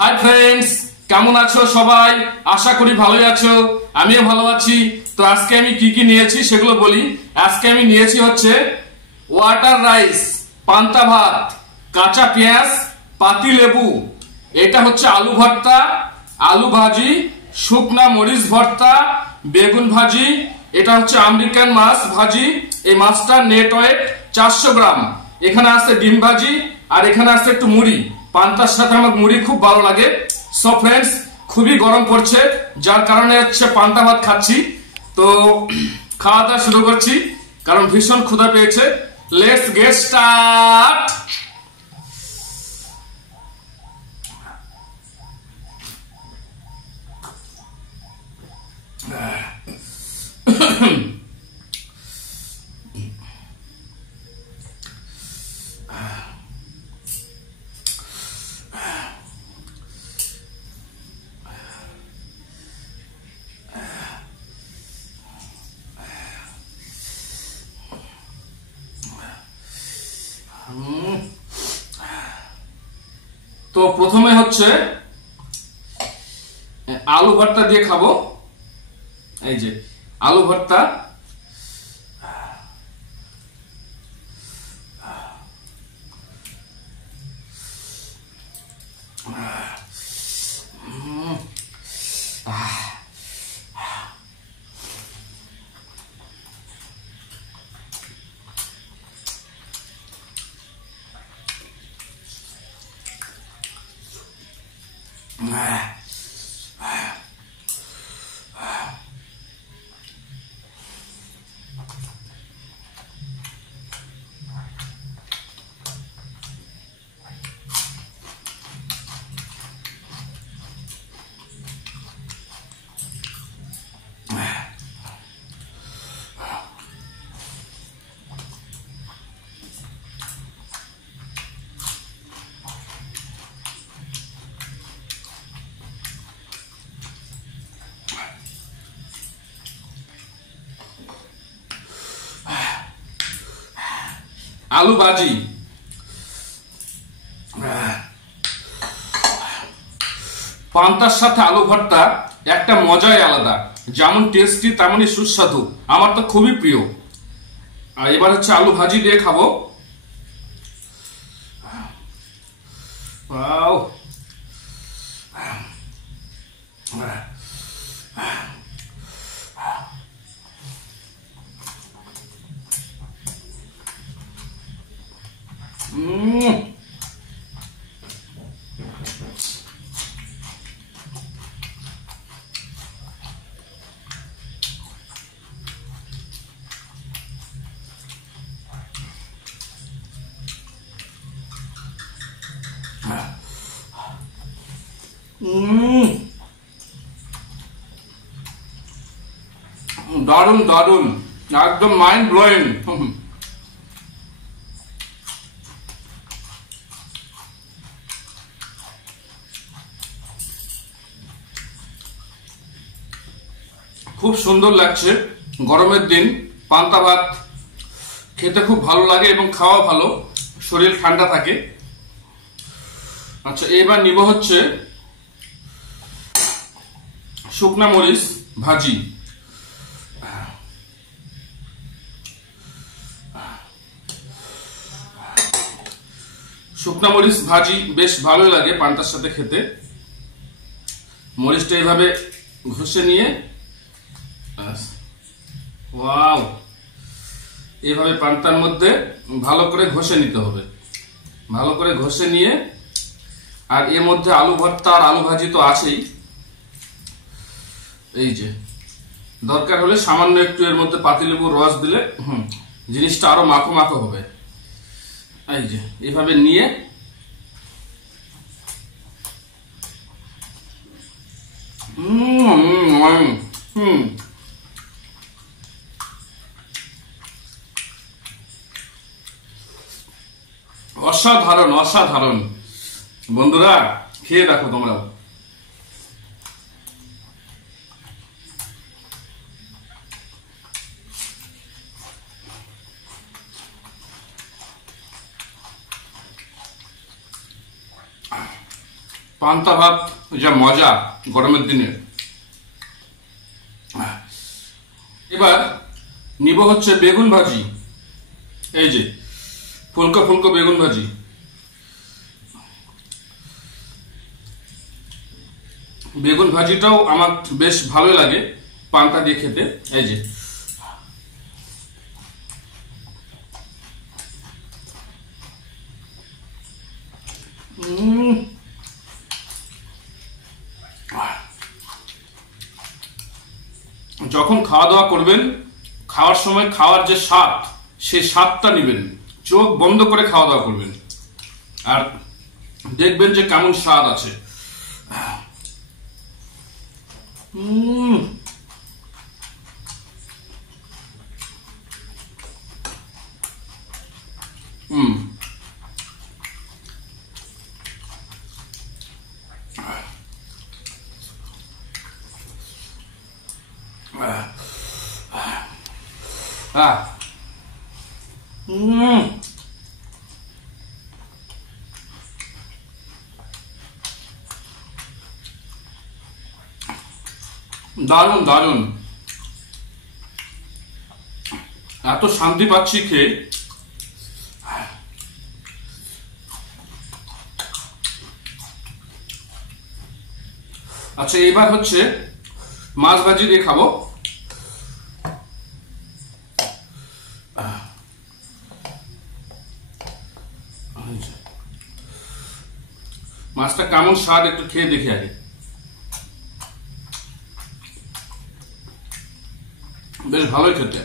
Hi friends, কেমন আছো সবাই? আশা করি ভালোই আছো, আমিও ভালো আছি। তো আজকে আমি কি কি নিয়েছি সেগুলো বলি। আজকে আমি নিয়েছি হচ্ছে ওয়াটার রাইস, পান্তা ভাত, কাঁচা পেঁয়াজ, পাতি লেবু, এটা হচ্ছে আলু ভর্তা, আলু ভাজি, শুকনা মরিচ ভর্তা, বেগুন ভাজি, এটা হচ্ছে আমেরিকান মাছ ভাজি। এই মাছটা নেট ওয়েট 400 গ্রাম। এখানে আছে ডিম ভাজি, আর এখানে আছে একটু মুড়ি। পান্তার সাথে আমার মুড়ি খুব ভালো লাগে। সো ফ্রেন্ডস, খুবই গরম পড়ছে, যার কারণে হচ্ছে পান্তা ভাত খাচ্ছি। তো খাওয়া দাওয়া শুরু করছি, কারণ ভীষণ ক্ষুধা পেয়েছে। Let's get start. তো প্রথমে হচ্ছে আলু ভর্তা দিয়ে খাবো। এই যে আলু ভর্তা, আলু ভাজি, পান্তার সাথে আলু ভর্তা একটা মজাই আলাদা। যেমন টেস্টি তেমনই সুস্বাদু, আমার তো খুবই প্রিয়। আর এবার হচ্ছে আলু ভাজি দিয়ে খাবো। ওয়াও, দারুন দারুন, একদম মাইন্ড ব্লোয়িং। খুব সুন্দর লাগছে। গরমের দিন পান্তা ভাত খেতে খুব ভালো লাগে এবং খাওয়া ভালো, শরীর ঠান্ডা থাকে। আচ্ছা, এবার নিব হচ্ছে শুকনা মরিচ ভাজি। শুকনা মরিচ ভাজি বেশ ভালো লাগে পান্তার সাথে খেতে। মরিচটা এইভাবে ঘষে নিয়ে, ওয়াও, এইভাবে পান্তার মধ্যে ভালো করে ঘষে নিতে হবে। ভালো করে ঘষে নিয়ে, আর এর মধ্যে আলু ভর্তা আর আলু ভাজি তো আছেই। এই যে দরকার হলে সামান্য একটু এর মধ্যে পাতিলেবুর রস দিলে জিনিসটা আরো মাখো মাখো হবে। এই যে এইভাবে নিয়ে অসাধারণ অসাধারণ। বন্ধুরা, খেয়ে দেখো তোমরাও। পান্তা ভাত যা মজা গরমের দিনে। এবার নিব হচ্ছে বেগুন ভাজি। এই যে ফুলকো ফুলকো বেগুন ভাজি। বেগুন ভাজিটাও আমার বেশ ভালো লাগে পান্তা দিয়ে খেতে। এই যে যখন খাওয়া দাওয়া করবেন, খাওয়ার সময় খাওয়ার যে স্বাদ, সেই স্বাদটা নেবেন, চোখ বন্ধ করে খাওয়া দাওয়া করবেন, আর দেখবেন যে কেমন স্বাদ আছে। দারুণ দারুণ, এত শান্তি পাচ্ছি খেয়ে। আচ্ছা, এবার হচ্ছে মাছ ভাজি দিয়ে খাবো। মাছটা কেমন স্বাদ একটু খেয়ে দেখি আগে। বেশ ভালোই খেতে।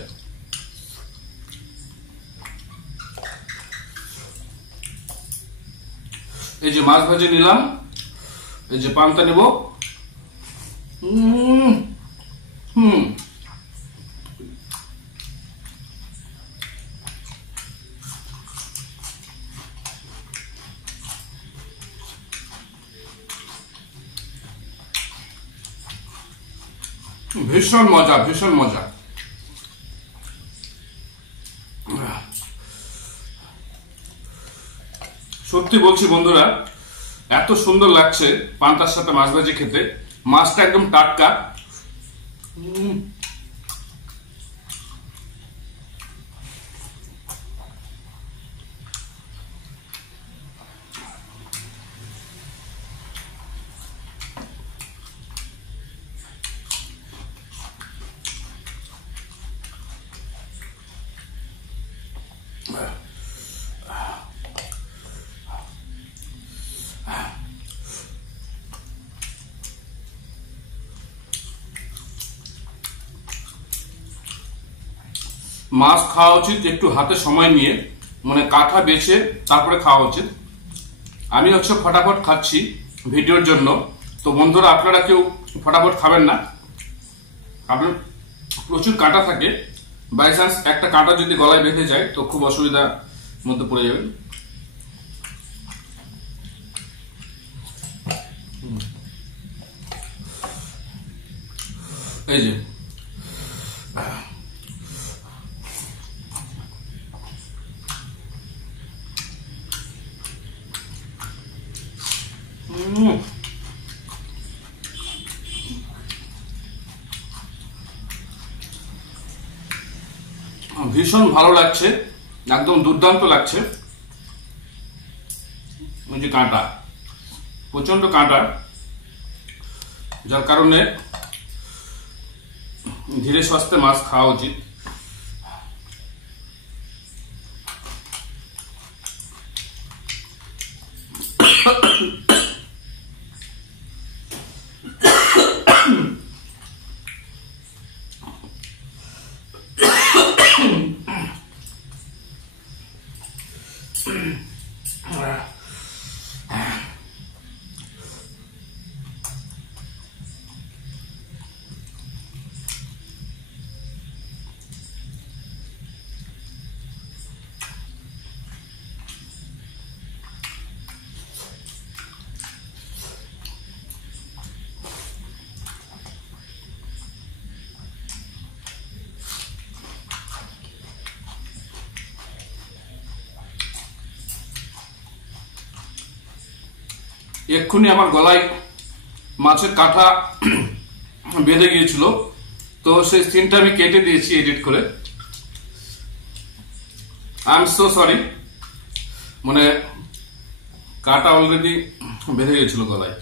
এই যে মাছ ভাজি নিলাম, এই যে পান্তা নেব। ভীষণ মজা, ভীষণ মজা। সত্যি বলছি বন্ধুরা, এত সুন্দর লাগছে পান্তার সাথে মাছ ভাজি খেতে। মাছটা একদম টাটকা। মাছ খাওয়া উচিত একটু হাতে সময় নিয়ে, মানে কাঁটা বেছে তারপরে খাওয়া উচিত। আমি হচ্ছে ফটাফট খাচ্ছি ভিডিওর জন্য। তো বন্ধুরা, আপনারা কেউ ফটাফট খাবেন না। আপনার প্রচুর কাঁটা থাকে, বাই চান্স একটা কাঁটা যদি গলায় বেঁধে যায় তো খুব অসুবিধার মধ্যে পড়ে যাবেন। এই যে ভীষণ ভালো লাগছে, একদম দুর্দান্ত লাগছে। ওই যে কাঁটা, প্রচন্ড কাঁটা, যার কারণে ধীরে সুস্থে মাছ খাওয়া উচিত। এক্ষুনি আমার গলায় মাছের কাঁটা বেঁধে গিয়েছিল, তো সেই সিনটা আমি কেটে দিয়েছি এডিট করে। আই এম সো সরি, মানে কাঁটা অলরেডি বেঁধে গিয়েছিল গলায়।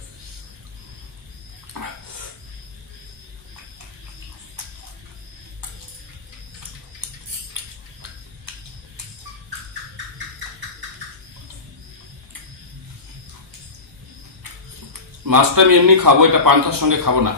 মাছটা আমি এমনি খাবো, এটা পান্তার সঙ্গে খাবো না।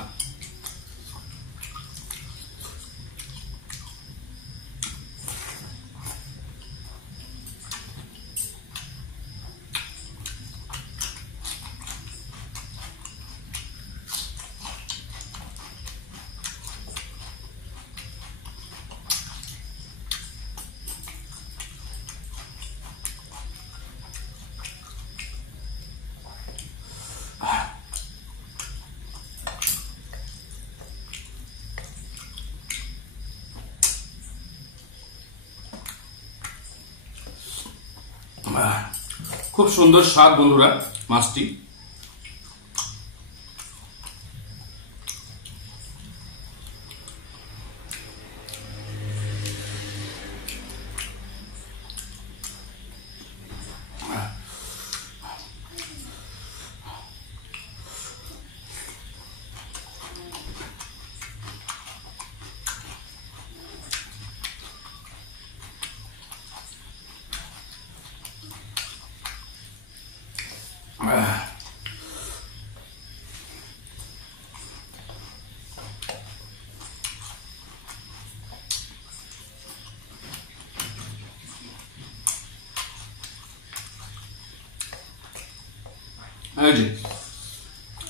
খুব সুন্দর স্বাদ বন্ধুরা মাছটি।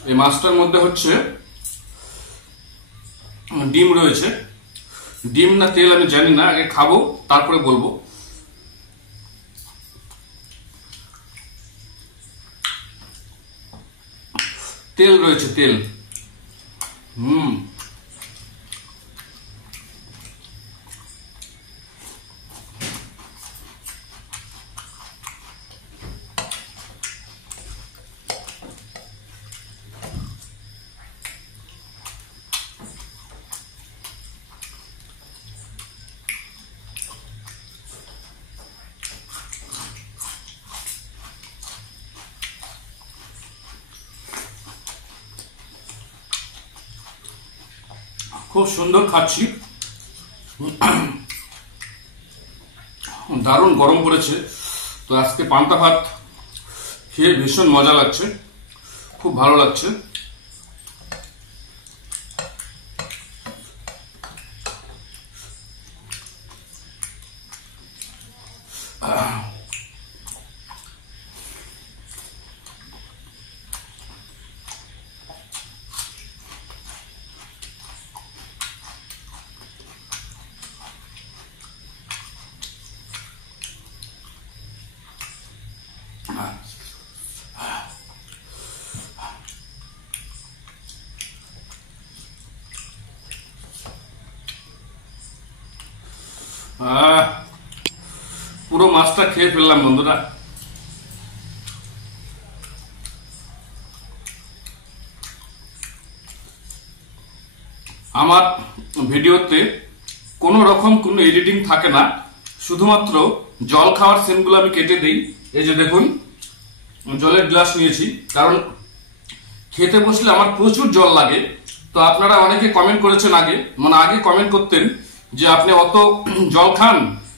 এই মাছটার মধ্যে হচ্ছে ডিম রয়েছে, ডিম না তেল আমি জানি না, আগে খাবো তারপরে বলবো। তেল রয়েছে, তেল। খুব সুন্দর খাচ্ছি, দারুণ গরম পড়েছে। তো আজকে পান্তা ভাত খেয়ে ভীষণ মজা লাগছে, খুব ভালো লাগছে। পুরো মাছটা খেয়ে ফেললাম বন্ধুরা। আমার ভিডিওতে কোনো রকম কোনো এডিটিং থাকে না, শুধুমাত্র জল খাওয়ার সিনগুলো আমি কেটে দিই। এই যে দেখুন, জলের গ্লাস নিয়েছি, কারণ খেতে বসলে আমার প্রচুর জল লাগে। তো আপনারা অনেকে কমেন্ট করেছেন আগে, মানে আগে কমেন্ট করতেন যে আপনি অত জল খান,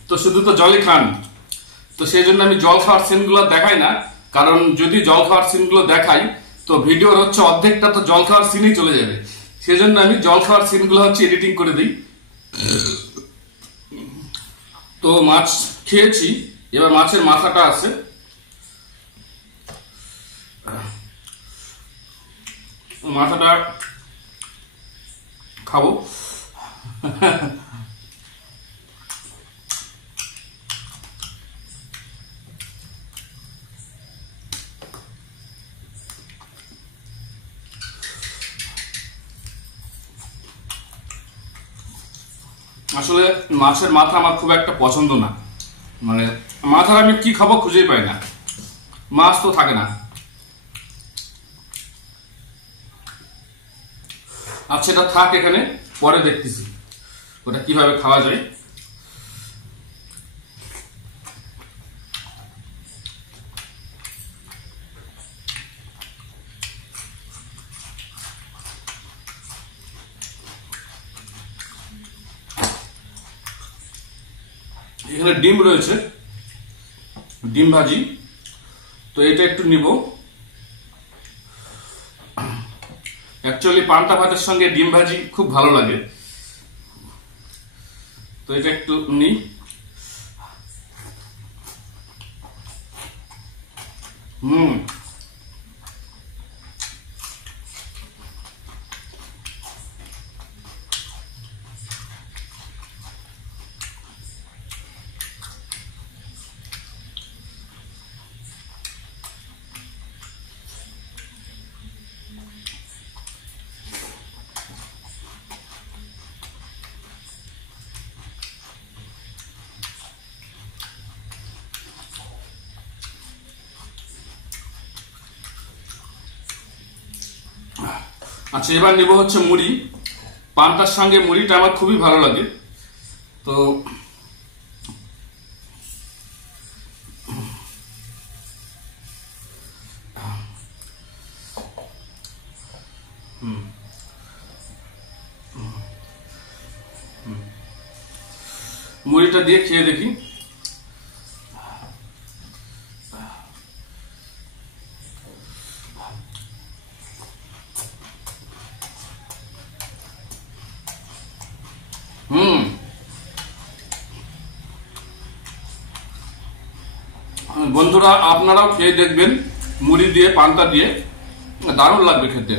তো শুধু তো জলই খান। তো সেই জন্য আমি জল খাওয়ার সিনগুলো দেখাই না, কারণ যদি জল খাওয়ার সিনগুলো দেখাই তো ভিডিওর হচ্ছে অর্ধেকটা তো জল খাওয়ার সিনেই চলে যাবে। সেই জন্য আমি জল খাওয়ার সিনগুলো হচ্ছে এডিটিং করে দিই। তো মাছ খেয়েছি, এবার মাছের মাথাটা আছে, মাথাটা খাবো। আসলে মাছের মাথা আমার খুব একটা পছন্দ না, মানে মাথার আমি কি খাবো খুঁজেই পাই না, মাছ তো থাকে না। আচ্ছা এটা থাক এখানে, পরে দেখতেছি ওটা কিভাবে খাওয়া যায়। এখানে ডিম রয়েছে, ডিম ভাজি, তো এটা একটু নিব। অ্যাকচুয়ালি পান্তা ভাতের সঙ্গে ডিম ভাজি খুব ভালো লাগে, তো এটা একটু নিই। আচ্ছা এবার নেব হচ্ছে মুড়ি। পান্তার সঙ্গে মুড়িটা আমার খুবই ভালো লাগে, তো মুড়িটা দিয়ে খেয়ে দেখি। বন্ধুরা আপনারাও খেয়ে দেখবেন, মুড়ি দিয়ে পান্তা দিয়ে দারুণ লাগবে খেতে।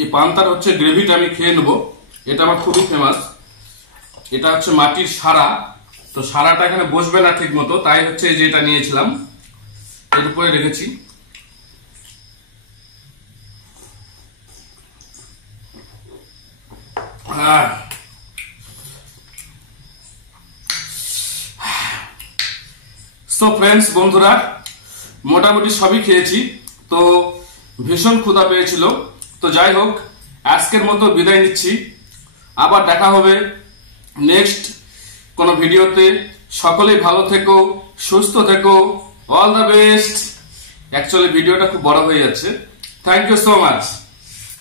এই পান্তার হচ্ছে গ্রেভিটা আমি খেয়ে নেবো, এটা আমার খুবই ফেমাস। এটা হচ্ছে মাটির সারা, তো সারাটা এখানে বসবে না ঠিক মতো, তাই হচ্ছে যেটা নিয়েছিলাম এর উপরে রেখেছি। সো ফ্রেন্ডস, বন্ধুরা মোটামুটি সবই খেয়েছি, তো ভীষণ ক্ষুধা পেয়েছিল। তো যাই হোক, আজকের মতো বিদায় নিচ্ছি, আবার দেখা হবে নেক্সট কোনো ভিডিওতে। সকলেই ভালো থেকো, সুস্থ থেকো, অল দ্য বেস্ট। অ্যাকচুয়ালি ভিডিওটা খুব বড় হয়ে যাচ্ছে। Thank you so much.